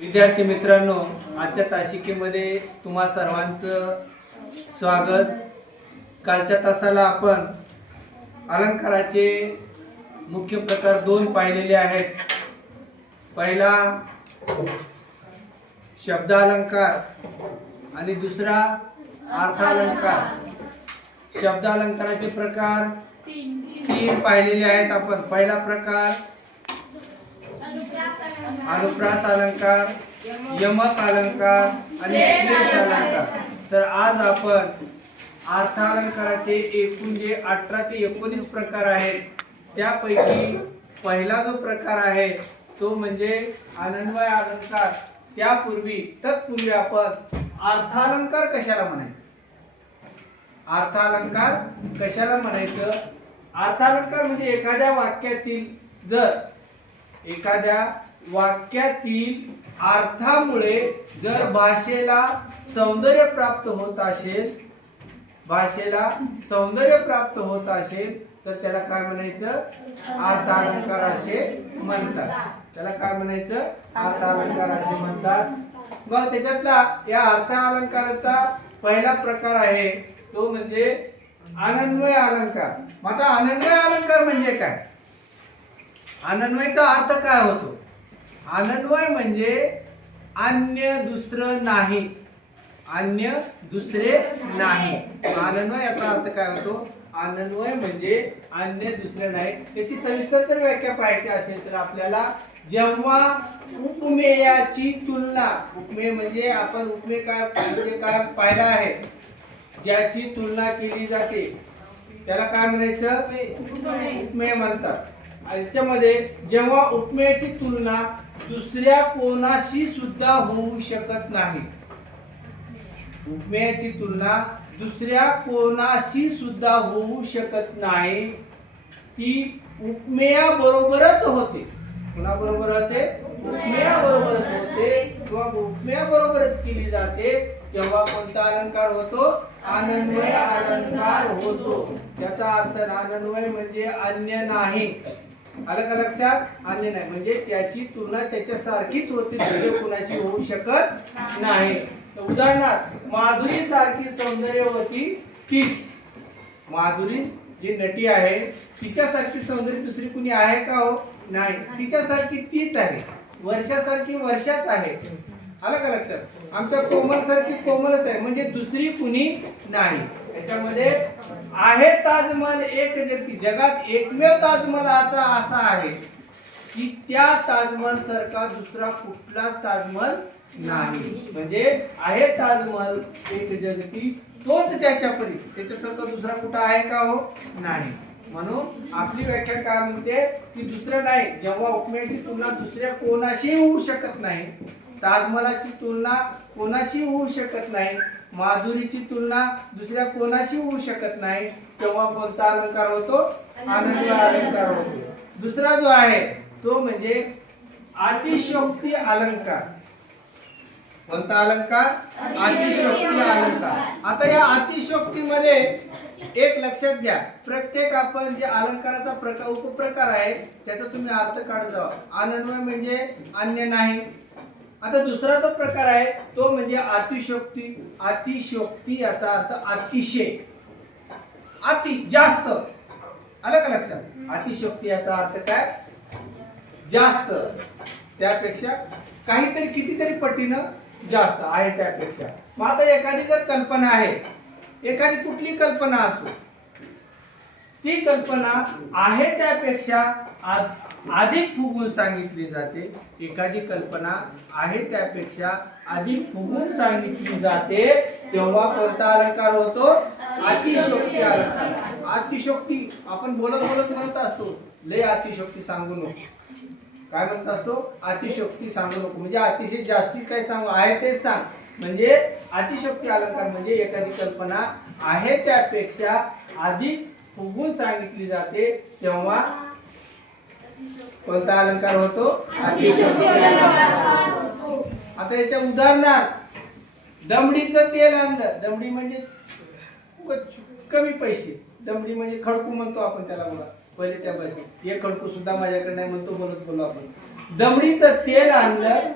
विद्यार्थी मित्रांनो, आजच्या तासिकेमध्ये तुम्हा सर्वांचं स्वागत। कालच्या तासाला आपण अलंकाराचे मुख्य प्रकार दोन पाहिलेले आहेत। पहिला शब्द अलंकार आणि दुसरा अर्थ अलंकार। शब्द अलंकाराचे प्रकार तीन पाहिलेले आहेत आपण। पहिला प्रकार अनुप्रास अलंकार, यमक अलंकार आणि श्लेष अलंकार। तर आज आपण अर्थ अलंकाराचे एकूण जे 18 ते 19 प्रकार आहेत त्यापैकी पहिला जो प्रकार आहे तो म्हणजे अनन्वय अलंकार। तत्पूर्वी आपण अर्थ अलंकार कशाला म्हणायचं, अर्थ अलंकार कशाला म्हणायचं। अर्थ अलंकार म्हणजे एखाद्या वाक्यातील अर्थामुळे जर भाषेला सौंदर्य प्राप्त होत असेल तर त्याला काय म्हणायचं, अर्थ अलंकार असे म्हणतात। त्याला काय म्हणायचं, अर्थ अलंकार असे म्हणतात। मग त्याच्यातला या अर्थ अलंकाराचा पहिला प्रकार आहे तो म्हणजे अनन्वय अलंकार। आता अनन्वय अलंकार म्हणजे काय, अनन्वयचा अर्थ काय होतो। अनन्वय म्हणजे अन्य दुसरे नाही। अनन्वय याचा अर्थ काय होतो, अनन्वय म्हणजे अन्य दुसरे नाही। त्याची सविस्तर जर व्याख्या पाहायची असेल तर आपल्याला जेव्हा उपमेयाची तुलना, उपमेय म्हणजे आपण उपमेय काय पाहिला आहे, ज्याची तुलना केली जाते त्याला काय म्हणायचं, उपमेय म्हणतात। याच्यामध्ये जेव्हा उपमेयाची तुलना दुसऱ्या कोणाशी सुद्धा होऊ शकत नाही, उपमेयाची तुलना दुसऱ्या कोणाशी सुद्धा होऊ शकत नाही, ती उपमेयाबरोबरच होते। कोणाबरोबर होते, उपमेयाबरोबरच होते किंवा उपमेयाबरोबरच केली जाते। तेव्हा कोणता अलंकार होतो, अनन्वय अलंकार होतो। त्याचा अर्थ अनन्वय म्हणजे अन्य नाही। आलं का लक्षात, अन्य नाही म्हणजे त्याची तुलना त्याच्यासारखीच होती, दुसरे कोणाशी होऊ शकत नाही। उदाहरणार्थ माधुरी सारखी सौंदर्यवती तीच, माधुरी जी नटी आहे तिच्यासारखी सौंदर्य दुसरी कुणी आहे का, हो नाही, तिच्यासारखी तीच आहे। वर्षासारखी वर्षाच आहे। आलं का लक्षात, आमच्या कोमल सारखी कोमलच आहे म्हणजे दुसरी कुणी नाही। याच्यामध्ये आहे ताजमहल एक जगती, जगात एकमेव ताजमहल असा आहे की त्या ताजमहल सारखा दुसरा कुठलाच ताजमहल नाही। म्हणजे आहे ताजमहल एक जगती, तोच त्याच्यापरी, त्याच्यासारखा दुसरा कुठं आहे का, हो नाही। म्हणून आपली व्याख्या काय म्हणते की दुसरं नाही, जेव्हा उपमेयाची तुलना दुसऱ्या कोणाशी होऊ शकत नाही, ताजमहलाची तुलना कोणाशी होऊ शकत नाही, माधुरीची तुलना दुसऱ्या कोणाशी होऊ शकत नाही, तेव्हा कोणता अलंकार होतो, अनन्वय अलंकार होतो। दुसरा जो आहे तो म्हणजे अतिशयोक्ती अलंकार। कोणता अलंकार, अतिशयोक्ती अलंकार। आता या अतिशयोक्तीमध्ये एक लक्षात घ्या, प्रत्येक आपण जे अलंकाराचा उपप्रकार आहे त्याचा तुम्ही अर्थ काढत जावा। अनन्वय म्हणजे अन्य नाही। आता दुसरा जो प्रकार आहे तो म्हणजे अतिशयोक्ती। अतिशयोक्ती याचा अर्थ अतिशय, अति जास्त। आलं का लक्षात, अतिशयोक्ती याचा अर्थ काय, जास्त, त्यापेक्षा काहीतरी कितीतरी पटीनं जास्त आहे त्यापेक्षा। मग आता एखादी जर कल्पना आहे, एखादी कुठली कल्पना असो, ती कल्पना आहे त्यापेक्षा अधिक फुगून सांगितली जाते। एखादी कल्पना आहे त्यापेक्षा अधिक फुगून सांगितली जाते तेव्हा कोणता अलंकार होतो, अतिशयोक्ती अलंकार। अतिशयोक्ती आपण बोलत म्हणत असतो, लय अतिशयोक्ती सांगू नको, काय म्हणत असतो, अतिशयोक्ती सांगू नको म्हणजे अतिशय जास्ती काय सांगू, आहे तेच सांग। म्हणजे अतिशयोक्ती अलंकार म्हणजे एखादी कल्पना आहे त्यापेक्षा अधिक फुगून सांगितली जाते तेव्हा कोणता अलंकार होतो, अतिशयोक्ती अलंकार। आता याच्या उदाहरणार्थ दमडीचं तेल आणलं, दमडी म्हणजे कमी पैसे, दमडी म्हणजे खडकू म्हणतो आपण त्याला, बोला पहिले त्या बस एक खडकू सुद्धा माझ्याकडे नाही म्हणतो, बोलत आपण दमडीचं तेल आणलं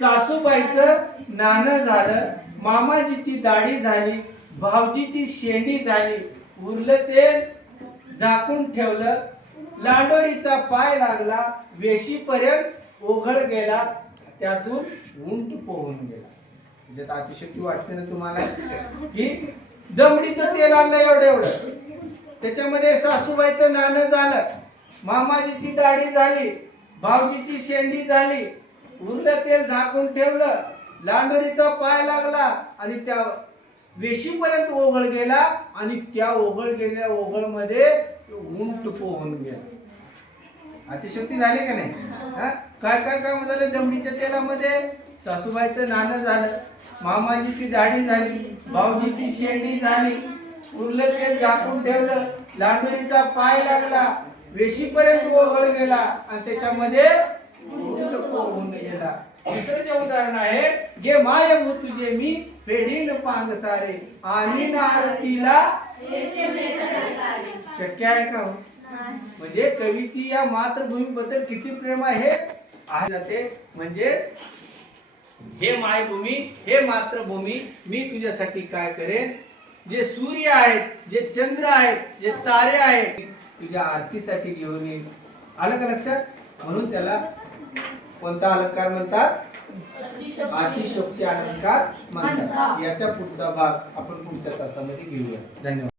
सासूबाईचं नाणं झालं, मामाजीची दाढी झाली, भाऊजीची शेंडी झाली, उरलं ते झाकून ठेवलं, लांडोरीचा पाय लागला, वेशीपर्यंत ओघळ गेला, त्यातून उंट पोहून गेला. त्याच्यात अतिशक्ती वाटते ना तुम्हाला की दमडीचं तेल आणलं एवढं एवढं, त्याच्यामध्ये सासूबाईचं नाणं झालं, मामाजीची दाढी झाली, भाऊजीची शेंडी झाली, उरलं तेल झाकून ठेवलं, लांडोरीचा पाय लागला आणि त्या वेशीपर्यंत ओघळ गेला आणि त्या ओघळ गेलेल्या ओघळमध्ये उंट पोहून गेला. अतिशक्ती झाली का नाही? काय काय काम झालं दमडीच्या तेलामध्ये? सासूबाईचं नाणं झालं, मामाजीची दाढी झाली, भाऊजीची शेंडी झाली, उरलं तेल झाकून ठेवलं, लांडोरीचा पाय लागला, वेशीपर्यंत ओघळ गेला आणि त्याच्यामध्ये उंट पोहून गेला. दुसरं जे उदाहरण आहे, जे माय तुझे मी फेडीन पांगसारे आणि आरतीला शक्य आहे का? म्हणजे कवीची या मातृभूमीबद्दल किती प्रेम आहे जाते. म्हणजे हे मायभूमी, हे मातृभूमी, मी तुझ्यासाठी काय करेन? जे सूर्य आहेत, जे चंद्र आहेत, जे तारे आहेत, तुझ्या आरतीसाठी घेऊन येईल. आलं का लक्षात? म्हणून त्याला कोणता अलंकार म्हणतात? अतिशयोक्ती अलंकार म्हणतात. याचा पुढचा भाग आपण पुढच्या तासामध्ये घेऊया. धन्यवाद.